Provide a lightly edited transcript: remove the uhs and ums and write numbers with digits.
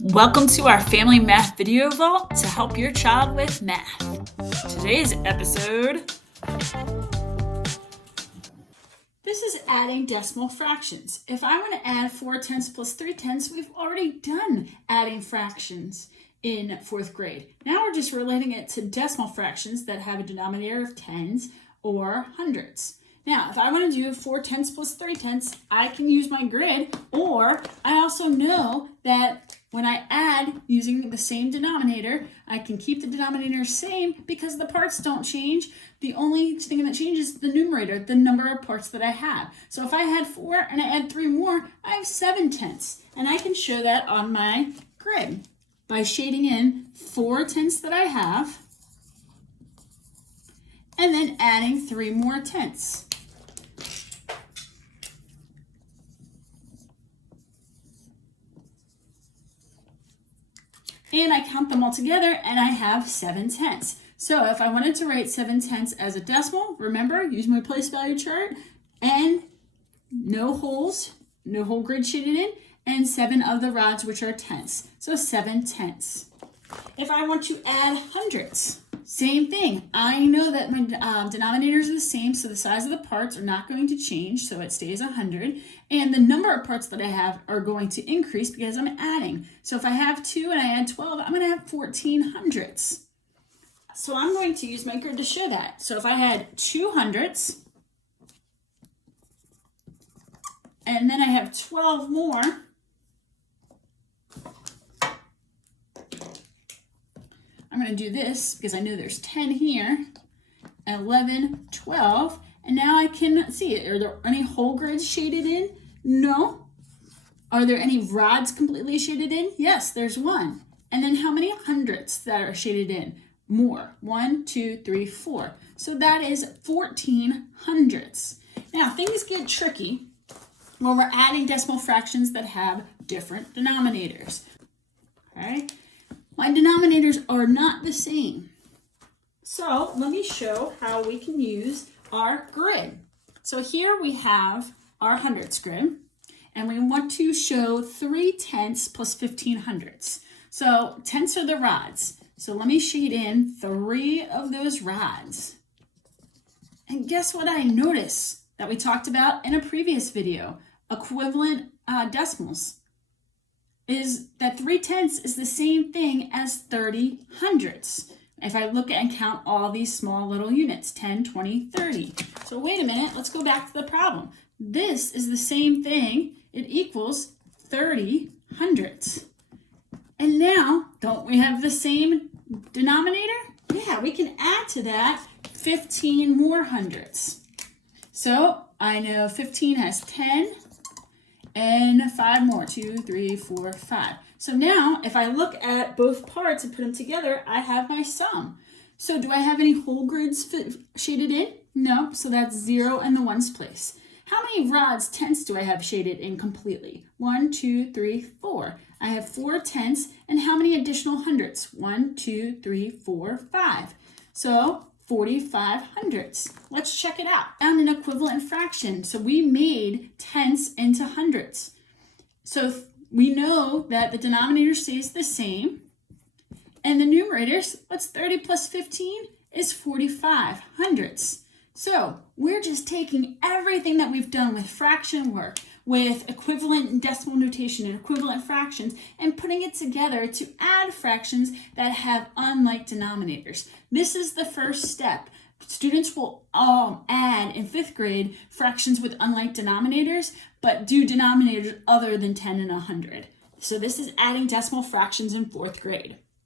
Welcome to our Family Math Video Vault to help your child with math. Today's episode, this is adding decimal fractions. If I want to add 4/10 plus 3/10, we've already done adding fractions in 4th grade. Now we're just relating it to decimal fractions that have a denominator of tens or hundreds. Now, if I want to do 4/10 plus 3/10, I can use my grid, or I also know that when I add using the same denominator, I can keep the denominator same because the parts don't change. The only thing that changes is the numerator, the number of parts that I have. So if I had 4 and I add 3 more, I have 7/10. And I can show that on my grid by shading in 4/10 that I have and then adding 3 more tenths. And I count them all together and I have 7/10. So if I wanted to write 7/10 as a decimal, remember, use my place value chart and no holes, no whole grid shaded in, and 7 of the rods, which are tenths. So 7/10. If I want to add hundreds, same thing. I know that my denominators are the same, so the size of the parts are not going to change, so it stays 100. And the number of parts that I have are going to increase because I'm adding. So if I have 2 and I add 12, I'm going to have 14 hundredths. So I'm going to use my grid to show that. So if I had 2 hundredths, and then I have 12 more, I'm going to do this because I know there's 10 here, 11, 12, and now I can see, are there any whole grids shaded in? No. Are there any rods completely shaded in? Yes, there's 1. And then how many hundredths that are shaded in? More. 1, 2, 3, 4. So that is 14 hundredths. Now things get tricky when we're adding decimal fractions that have different denominators. Okay? My denominators are not the same. So let me show how we can use our grid. So here we have our hundredths grid, and we want to show 3/10 plus 15 hundredths. So tenths are the rods. So let me shade in 3 of those rods. And guess what I noticed that we talked about in a previous video? Equivalent decimals. Is that 3/10 is the same thing as 30 hundredths. If I look at and count all these small little units, 10, 20, 30. So wait a minute, let's go back to the problem. This is the same thing. It equals 30 hundredths. And now, don't we have the same denominator? Yeah, we can add to that 15 more hundredths. So I know 15 has 10. And 5 more, 2, 3, 4, 5. So now, if I look at both parts and put them together, I have my sum. So do I have any whole grids shaded in? No, so that's 0 in the ones place. How many rods, tenths do I have shaded in completely? 1, 2, 3, 4. I have 4 tenths, and how many additional hundredths? 1, 2, 3, 4, 5. So 45 hundredths. Let's check it out. Found an equivalent fraction. So we made tenths into hundredths. So we know that the denominator stays the same. And the numerators, what's 30 plus 15 is 45 hundredths. So we're just taking everything that we've done with fraction work, with equivalent decimal notation and equivalent fractions, and putting it together to add fractions that have unlike denominators. This is the first step. Students will add in 5th grade fractions with unlike denominators, but do denominators other than 10 and 100. So this is adding decimal fractions in 4th grade.